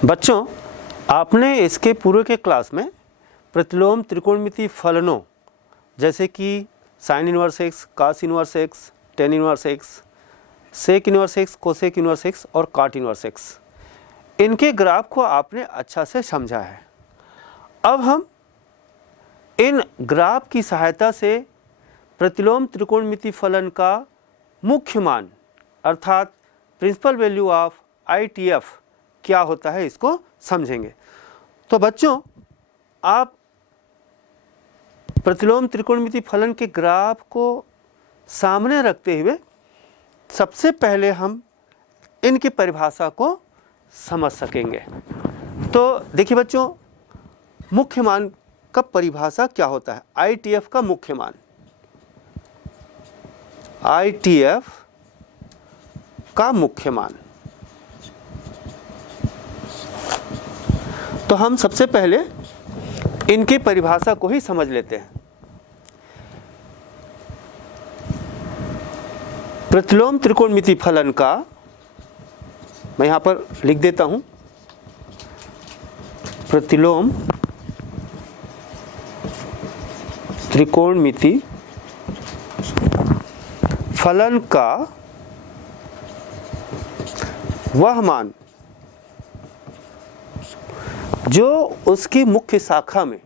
बच्चों, आपने इसके पूर्व के क्लास में प्रतिलोम त्रिकोणमिति फलनों जैसे कि sine inverse x, cos inverse x, tan inverse x, sec inverse x, cosec inverse x और काट इनवर्स एक्स, इनके ग्राफ को आपने अच्छा से समझा है। अब हम इन ग्राफ की सहायता से प्रतिलोम त्रिकोणमिति फलन का मुख्य मान अर्थात प्रिंसिपल वैल्यू ऑफ ITF क्या होता है इसको समझेंगे। तो बच्चों, आप प्रतिलोम त्रिकोणमिति फलन के ग्राफ को सामने रखते हुए सबसे पहले हम इनकी परिभाषा को समझ सकेंगे। तो देखिए बच्चों, मुख्य मान का परिभाषा क्या होता है। ITF का मुख्य मान, ITF का मुख्य मान। तो हम सबसे पहले इनकी परिभाषा को ही समझ लेते हैं। प्रतिलोम त्रिकोणमिति फलन का मैं यहां पर लिख देता हूं, प्रतिलोम त्रिकोणमिति फलन का वह मान जो उसकी मुख्य शाखा में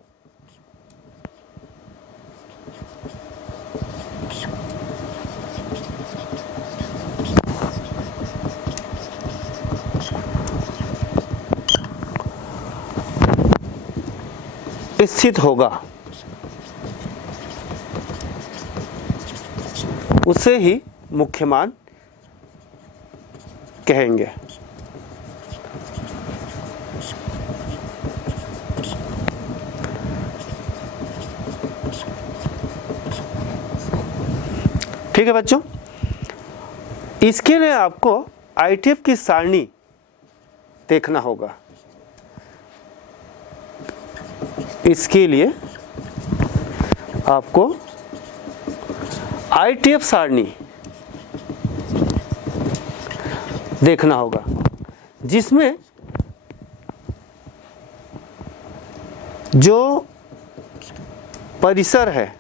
स्थित होगा उसे ही मुख्य मान कहेंगे। ठीक है बच्चों, इसके लिए आपको ITF की सारणी देखना होगा। इसके लिए आपको ITF सारणी देखना होगा, जिसमें जो परिसर है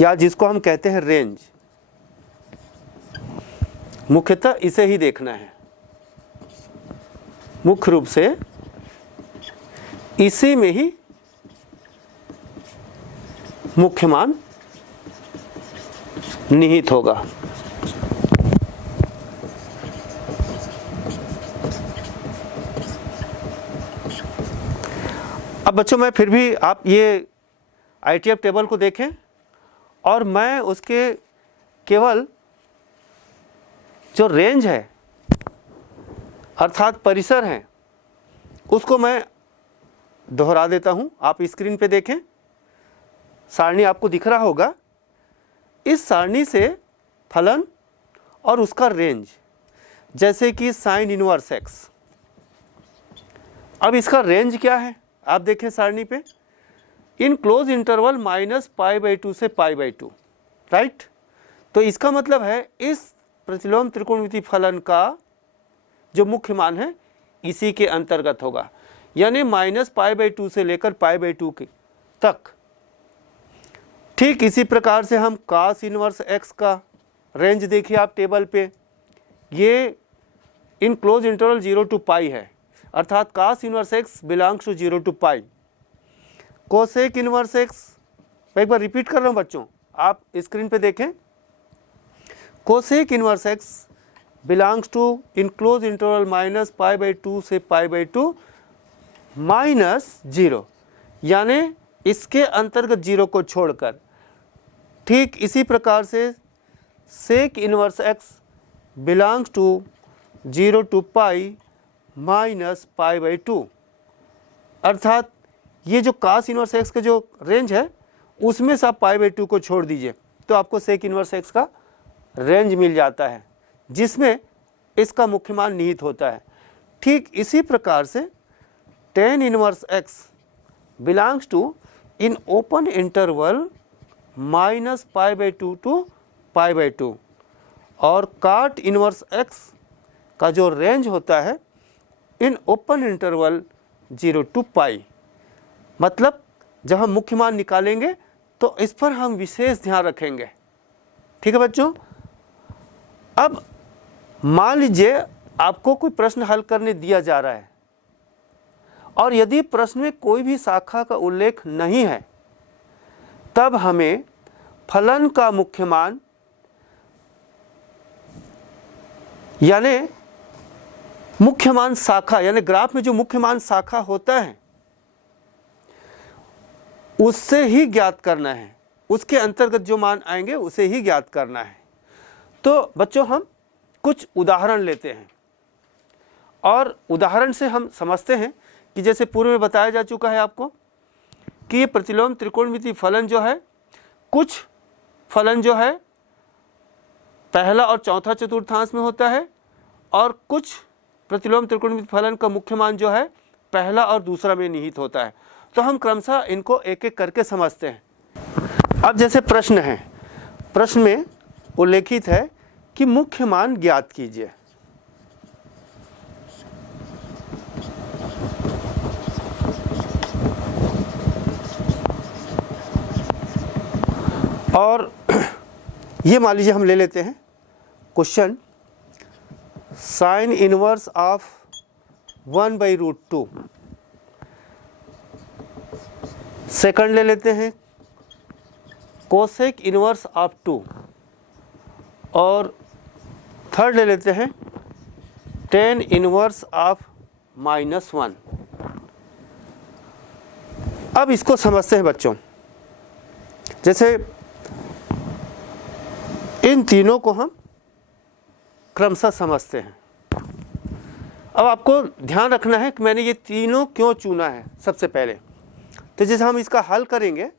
या जिसको हम कहते हैं रेंज, मुख्यतः इसे ही देखना है। मुख्य रूप से इसी में ही मुख्य मान निहित होगा। अब बच्चों, मैं फिर भी आप ये ITF टेबल को देखें और मैं उसके केवल जो रेंज है अर्थात परिसर है उसको मैं दोहरा देता हूं। आप स्क्रीन पे देखें, सारणी आपको दिख रहा होगा। इस सारणी से फलन और उसका रेंज, जैसे कि साइन इनवर्स एक्स, अब इसका रेंज क्या है आप देखें सारणी पे, इन क्लोज इंटरवल -π/2 से π/2, राइट। तो इसका मतलब है इस प्रतिलोम त्रिकोणमिति फलन का जो मुख्य मान है इसी के अंतर्गत होगा, यानी -π/2 से लेकर π/2 तक। ठीक इसी प्रकार से हम कास इनवर्स एक्स का रेंज देखिए आप टेबल पे, ये इन क्लोज इंटरवल 0 to π है, अर्थात cos inverse x belongs to 0 to π। कोसेक इनवर्स एक्स, मैं एक बार रिपीट कर रहा हूँ बच्चों, आप स्क्रीन पे देखें, cosec inverse x belongs to in close interval -π/2 से π/2 -0, यानी इसके अंतर्गत 0 को छोड़कर। ठीक इसी प्रकार से sec inverse x belongs to 0 to π -π/2, अर्थात ये जो कास इनवर्स एक्स का जो रेंज है उसमें से आप π/2 को छोड़ दीजिए तो आपको सेक इनवर्स एक्स का रेंज मिल जाता है, जिसमें इसका मुख्य मान निहित होता है। ठीक इसी प्रकार से tan inverse x belongs to in open interval -π/2 to π/2 और काट इनवर्स एक्स का जो रेंज होता है इन ओपन इंटरवल 0 to पाई, मतलब जब हम मुख्य मान निकालेंगे तो इस पर हम विशेष ध्यान रखेंगे। ठीक है बच्चों। अब मान लीजिए आपको कोई प्रश्न हल करने दिया जा रहा है और यदि प्रश्न में कोई भी शाखा का उल्लेख नहीं है, तब हमें फलन का मुख्य मान यानी मुख्य मान शाखा, यानी ग्राफ में जो मुख्य मान शाखा होता है उससे ही ज्ञात करना है, उसके अंतर्गत जो मान आएंगे उसे ही ज्ञात करना है। तो बच्चों हम कुछ उदाहरण लेते हैं और उदाहरण से हम समझते हैं कि जैसे पूर्व में बताया जा चुका है आपको कि ये प्रतिलोम त्रिकोणमितीय फलन जो है, कुछ फलन जो है पहला और चौथा चतुर्थांश में होता है और कुछ प्रतिलोम त्रिकोणमितीय फलन का मुख्य मान जो है पहला और दूसरा में निहित होता है। तो हम क्रमशः इनको एक एक करके समझते हैं। अब जैसे प्रश्न है, प्रश्न में उल्लेखित है कि मुख्य मान ज्ञात कीजिए। और ये मान लीजिए हम ले लेते हैं question sign inverse of 1/√2। Second ले लेते हैं कोसेक इनवर्स ऑफ 2 और थर्ड ले लेते हैं tan इनवर्स ऑफ -1। अब इसको समझते हैं बच्चों। जैसे इन तीनों को हम क्रमशः समझते हैं। अब आपको ध्यान रखना है कि मैंने ये तीनों क्यों चुना है। सबसे पहले तो जैसे हम इसका हल करेंगे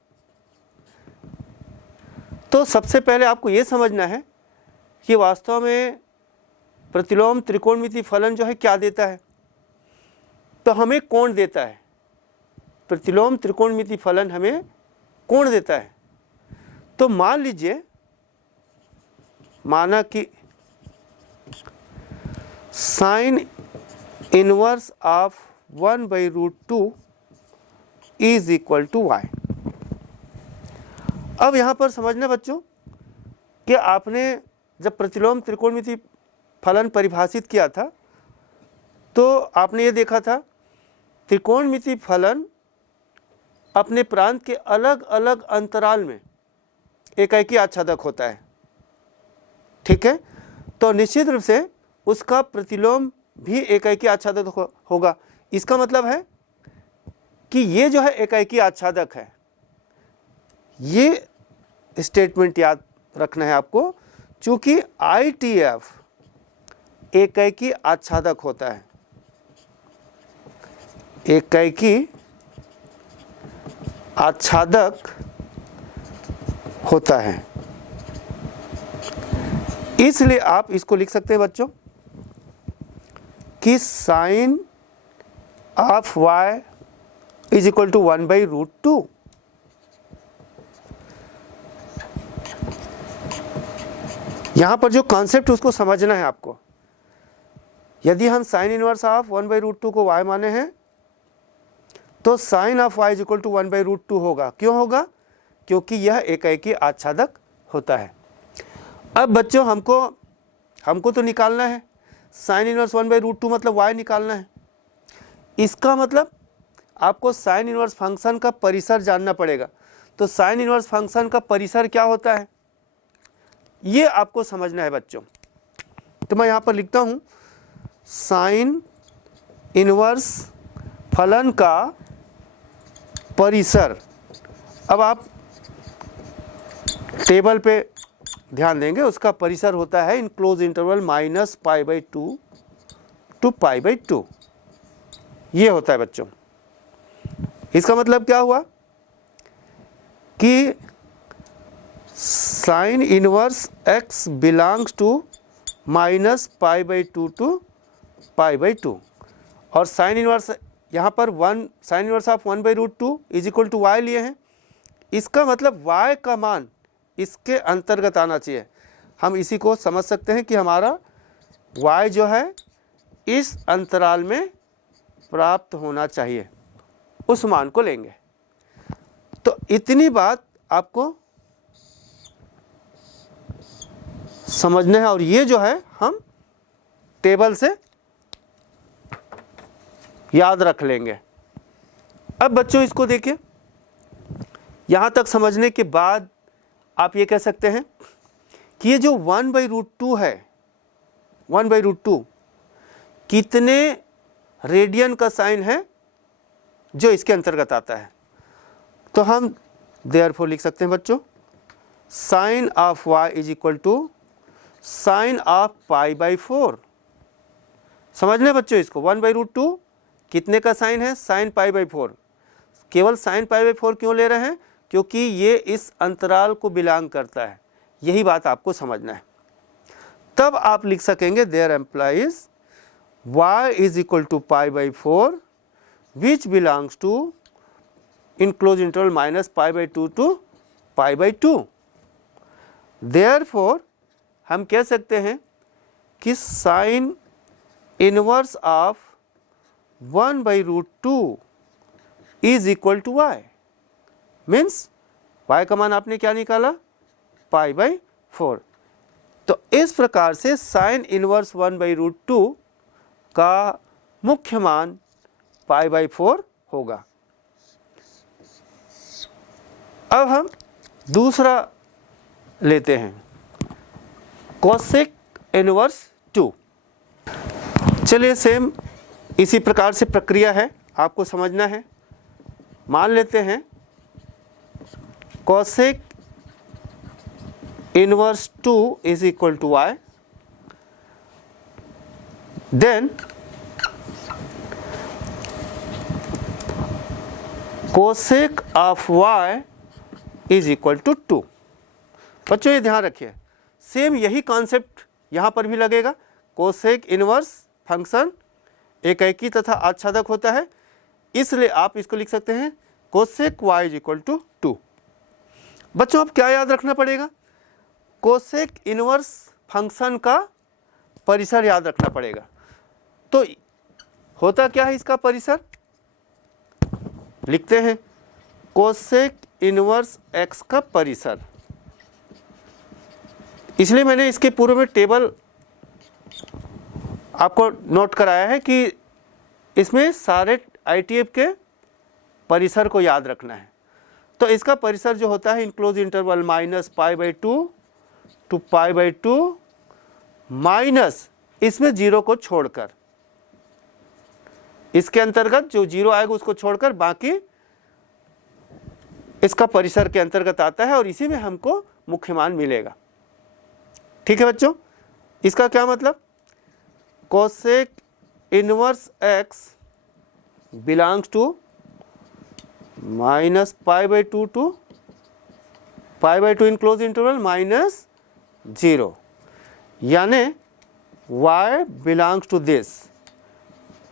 तो सबसे पहले आपको ये समझना है कि वास्तव में प्रतिलोम त्रिकोणमितीय फलन जो है क्या देता है। तो हमें कोण देता है, प्रतिलोम त्रिकोणमितीय फलन हमें कोण देता है। तो मान लीजिए, माना कि sine inverse of 1/√2 is equal to y। अब यहाँ पर समझना बच्चों कि आपने जब प्रतिलोम त्रिकोणमितीय फलन परिभाषित किया था तो आपने ये देखा था त्रिकोणमितीय फलन अपने प्रांत के अलग अलग अंतराल में एकाएकी आच्छादक होता है। ठीक है, तो निश्चित रूप से उसका प्रतिलोम भी एकाएकी आच्छादक होगा। इसका मतलब है कि ये जो है एकाएकी आच्छादक है। ये स्टेटमेंट याद रखना है आपको, चूंकि ITF एकाएकी आच्छादक होता है, एकाएकी आच्छादक होता है। इसलिए आप इसको लिख सकते हैं बच्चों कि sine of y is equal to 1/√2। यहां पर जो कॉन्सेप्ट उसको समझना है आपको। यदि हम साइन इनवर्स ऑफ 1/√2 को y माने हैं तो sine of y is equal to 1/√2 होगा। क्यों होगा? क्योंकि यह एकाएकी आच्छादक होता है। अब बच्चों हमको तो निकालना है साइन इनवर्स 1/√2 मतलब y निकालना है। इसका मतलब आपको साइन इनवर्स फंक्शन का परिसर जानना पड़ेगा। तो साइन इनवर्स फंक्शन का परिसर क्या होता है ये आपको समझना है बच्चों। तो मैं यहाँ पर लिखता हूँ साइन इनवर्स फलन का परिसर। अब आप टेबल पे ध्यान देंगे, उसका परिसर होता है इन क्लोज इंटरवल -π/2 to π/2। ये होता है बच्चों। इसका मतलब क्या हुआ कि sine inverse x belongs to -π/2 to π/2 और साइन इनवर्स यहाँ पर sine inverse of 1/√2 is equal to y लिए हैं। इसका मतलब y का मान इसके अंतर्गत आना चाहिए। हम इसी को समझ सकते हैं कि हमारा y जो है इस अंतराल में प्राप्त होना चाहिए, उस मान को लेंगे। तो इतनी बात आपको समझना है और ये जो है हम टेबल से याद रख लेंगे। अब बच्चों इसको देखिए, यहाँ तक समझने के बाद आप ये कह सकते हैं कि ये जो 1/√2 है, 1/√2 कितने रेडियन का साइन है जो इसके अंतर्गत आता है। तो हम देयरफॉर लिख सकते हैं बच्चों, sine of y is equal to sine of π/4। समझ लें बच्चों इसको, 1/√2 कितने का साइन है, साइन π/4। केवल साइन π/4 क्यों ले रहे हैं, क्योंकि ये इस अंतराल को बिलोंग करता है, यही बात आपको समझना है। तब आप लिख सकेंगे there implies y is equal to π/4 which belongs to in close interval minus π/2 to π/2। Therefore हम कह सकते हैं कि sine inverse of 1/√2 is equal to y, means y का मान आपने क्या निकाला, π/4। तो इस प्रकार से साइन इनवर्स 1/√2 का मुख्य मान π/4 होगा। अब हम दूसरा लेते हैं, कोसेक इनवर्स 2। चलिए सेम इसी प्रकार से प्रक्रिया है, आपको समझना है। मान लेते हैं cosec inverse 2 is equal to y, then cosec of y is equal to 2। बच्चों ये ध्यान रखिए, सेम यही कॉन्सेप्ट यहाँ पर भी लगेगा। कोसेक इनवर्स फंक्शन एकैकी तथा आच्छादक होता है, इसलिए आप इसको लिख सकते हैं cosec y is equal to 2। बच्चों अब क्या याद रखना पड़ेगा, कोसेक इनवर्स फंक्शन का परिसर याद रखना पड़ेगा। तो होता क्या है इसका परिसर, लिखते हैं कोसेक इनवर्स x का परिसर। इसलिए मैंने इसके पूर्व में टेबल आपको नोट कराया है कि इसमें सारे ITF के परिसर को याद रखना है। तो इसका परिसर जो होता है in close interval minus π/2 to π/2 minus इसमें 0 को छोड़कर, इसके अंतर्गत जो 0 आएगा उसको छोड़कर बाकी इसका परिसर के अंतर्गत आता है और इसी में हमको मुख्य मान मिलेगा। ठीक है बच्चों, इसका क्या मतलब, cosec inverse x belongs to minus π/2 to π/2 in close interval minus 0, यानी y belongs to this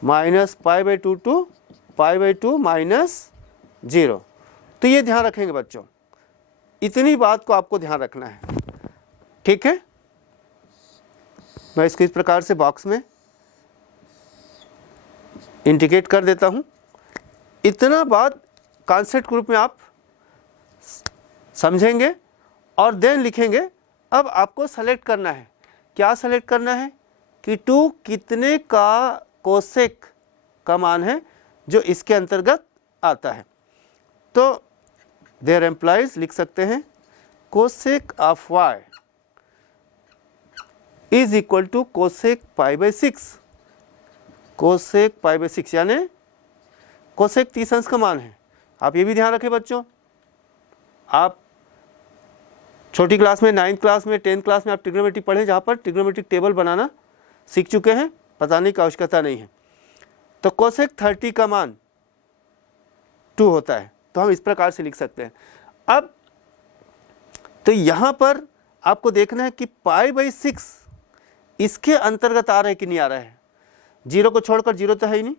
minus π/2 to π/2 minus 0। तो ये ध्यान रखेंगे बच्चों, इतनी बात को आपको ध्यान रखना है। ठीक है, मैं इसको इस प्रकार से बॉक्स में इंडिकेट कर देता हूँ। इतना बात कॉन्सेप्ट ग्रुप में आप समझेंगे और देन लिखेंगे। अब आपको सेलेक्ट करना है, क्या सेलेक्ट करना है कि 2 कितने का कोसेक का मान है जो इसके अंतर्गत आता है। तो देयर एम्प्लाइज लिख सकते हैं cosec of y is equal to cosec π/6। Cosec π/6 यानी कोसेक 30 अंश का मान है। आप ये भी ध्यान रखें बच्चों, आप छोटी क्लास में 9th क्लास में 10th क्लास में आप ट्रिग्नोमेट्री पढ़ें, जहाँ पर ट्रिग्नोमेट्रिक टेबल बनाना सीख चुके हैं, बताने की आवश्यकता नहीं है। तो कोसेक 30 का मान 2 होता है, तो हम इस प्रकार से लिख सकते हैं। अब तो यहाँ पर आपको देखना है कि π/6 इसके अंतर्गत आ रहा है कि नहीं आ रहा है। 0 को छोड़कर 0 तो है ही नहीं।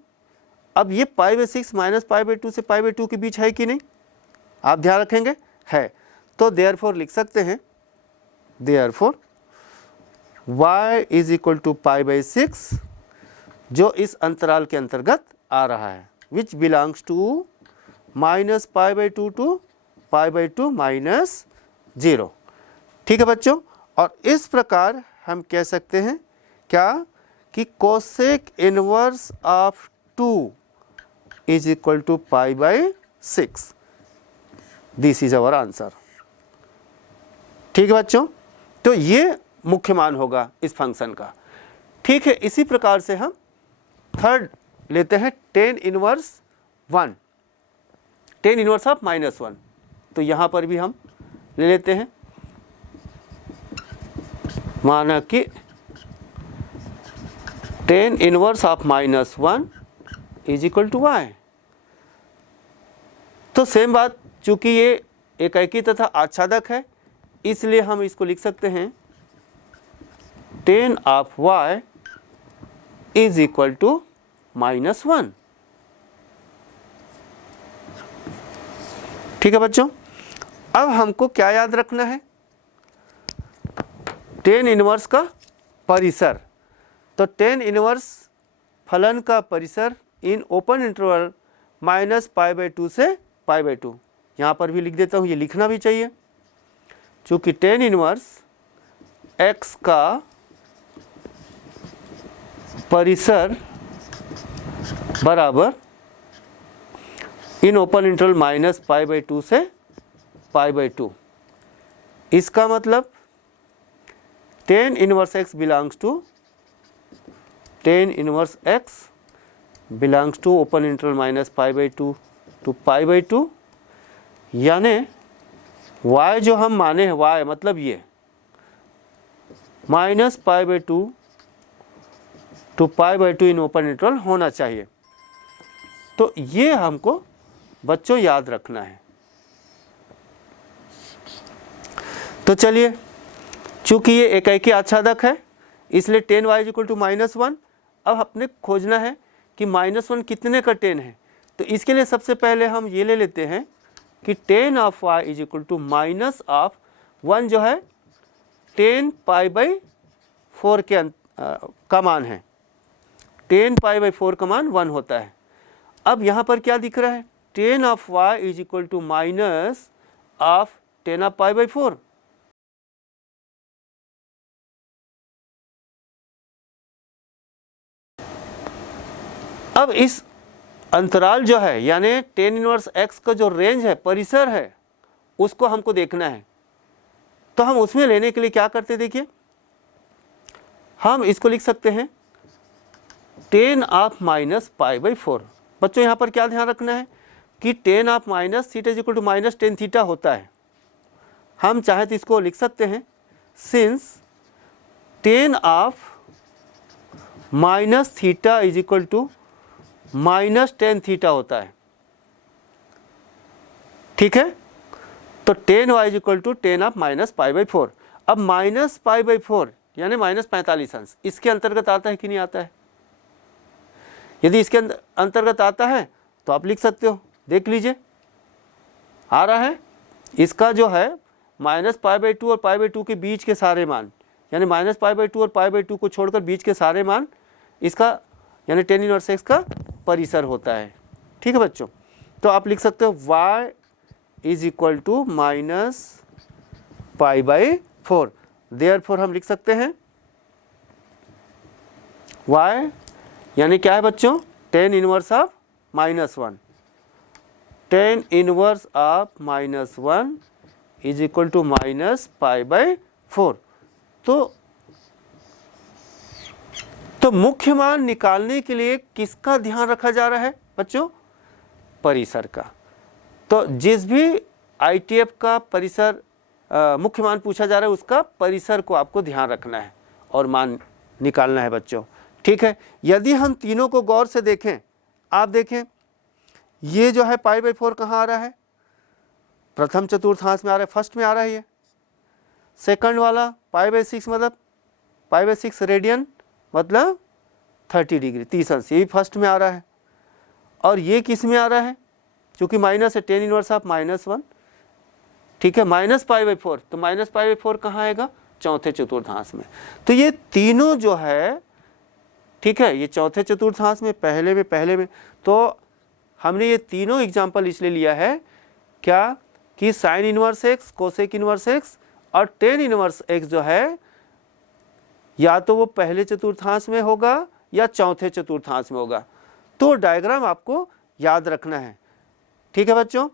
अब ये π/6 माइनस π/2 से π/2 के बीच है कि नहीं, आप ध्यान रखेंगे, है। तो देयरफॉर लिख सकते हैं, therefore y is equal to π/6 जो इस अंतराल के अंतर्गत आ रहा है, विच बिलोंग्स टू -π/2 टू π/2 -0। ठीक है बच्चों, और इस प्रकार हम कह सकते हैं क्या कि cosec inverse of 2 is equal to π/6। This is our answer. ठीक है बच्चों, तो ये मुख्य मान होगा इस फंक्शन का। ठीक है, इसी प्रकार से हम थर्ड लेते हैं tan inverse 1, tan inverse of -1। तो यहाँ पर भी हम ले लेते हैं, माना कि tan inverse of -1 is equal to y। तो सेम बात, चूंकि ये एकाकी तथा आच्छादक है, इसलिए हम इसको लिख सकते हैं tan of y is equal to -1। ठीक है बच्चों, अब हमको क्या याद रखना है, tan इनवर्स का परिसर। तो tan इनवर्स फलन का परिसर इन ओपन इंटरवल -π/2 से π/2। यहाँ पर भी लिख देता हूँ, ये लिखना भी चाहिए, चूँकि tan इनवर्स x का परिसर बराबर इन ओपन इंटरवल -π/2 से π/2। इसका मतलब tan inverse x belongs to tan inverse x belongs to open interval -π/2 to π/2, यानी y जो हम माने हैं, y मतलब ये -π/2 टू π/2 इन ओपन इंटरवल होना चाहिए। तो ये हमको बच्चों याद रखना है। तो चलिए, चूंकि ये एकाकी आच्छादक है, इसलिए tan y इक्वल टू -1। अब अपने खोजना है कि -1 कितने का tan है। तो इसके लिए सबसे पहले हम ये ले लेते हैं कि tan of y is equal to -1 जो है tan π/4 के का मान है। tan π/4 का मान 1 होता है। अब यहाँ पर क्या दिख रहा है, tan of y is equal to minus of tan of π/4। अब इस अंतराल जो है, यानी tan इनवर्स x का जो रेंज है, परिसर है, उसको हमको देखना है। तो हम उसमें लेने के लिए क्या करते हैं, देखिए हम इसको लिख सकते हैं tan ऑफ -π/4। बच्चों यहाँ पर क्या ध्यान रखना है कि tan of -θ is equal to -tan θ होता है। हम चाहे तो इसको लिख सकते हैं since tan of -θ is equal to -tan θ होता है। ठीक है, तो tan y is equal to tan of -π/4। अब -π/4 यानी -45 अंश इसके अंतर्गत आता है कि नहीं आता है। यदि इसके अंतर्गत आता है तो आप लिख सकते हो, देख लीजिए आ रहा है। इसका जो है -π/2 और π/2 के बीच के सारे मान, यानी -π/2 और π/2 को छोड़कर बीच के सारे मान इसका यानी tan इनवर्स x का परिसर होता है। ठीक है बच्चों, तो आप लिख सकते हो y is equal to -π/4। Therefore हम लिख सकते हैं y यानी क्या है बच्चों, tan inverse of -1। tan inverse of -1 is equal to -π/4। तो मुख्य मान निकालने के लिए किसका ध्यान रखा जा रहा है बच्चों, परिसर का। तो जिस भी ITF का परिसर मुख्य मान पूछा जा रहा है, उसका परिसर को आपको ध्यान रखना है और मान निकालना है बच्चों। ठीक है, यदि हम तीनों को गौर से देखें, आप देखें ये जो है π/4 कहाँ आ रहा है, प्रथम चतुर्थांश में आ रहा है, फर्स्ट में आ रहा है ये। सेकंड वाला π/6 मतलब π/6 रेडियन मतलब 30 डिग्री 30 अंश, ये भी फर्स्ट में आ रहा है। और ये किस में आ रहा है, क्योंकि माइनस है, tan इनवर्स ऑफ -1। ठीक है, -π/4, तो -π/4 कहाँ आएगा, चौथे चतुर्थांश में। तो ये तीनों जो है ठीक है, ये चौथे चतुर्थांश में, पहले में। तो हमने ये तीनों एग्जाम्पल इसलिए लिया है क्या कि sine inverse x, cosec inverse x और टेन इनवर्स एक्स जो है या तो वो पहले चतुर्थांश में होगा या चौथे चतुर्थांश में होगा। तो डायग्राम आपको याद रखना है। ठीक है बच्चों,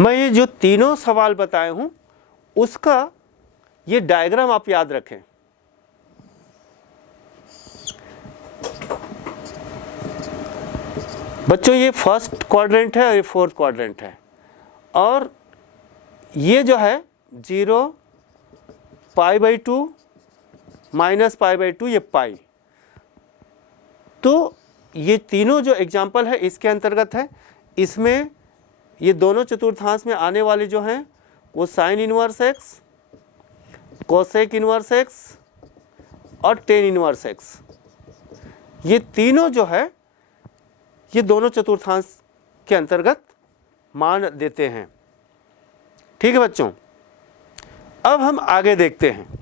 मैं ये जो तीनों सवाल बताए हूं उसका ये डायग्राम आप याद रखें। बच्चों ये फर्स्ट क्वाड्रेंट है और ये फोर्थ क्वाड्रेंट है, और ये जो है 0 π/2 माइनस π/2 ये पाई। तो ये तीनों जो एग्जाम्पल है इसके अंतर्गत है। इसमें ये दोनों चतुर्थांश में आने वाले जो हैं वो sign inverse x, cosec inverse x और टेन इनवर्स एक्स, ये तीनों जो है ये दोनों चतुर्थांश के अंतर्गत मान देते हैं। ठीक है बच्चों, अब हम आगे देखते हैं।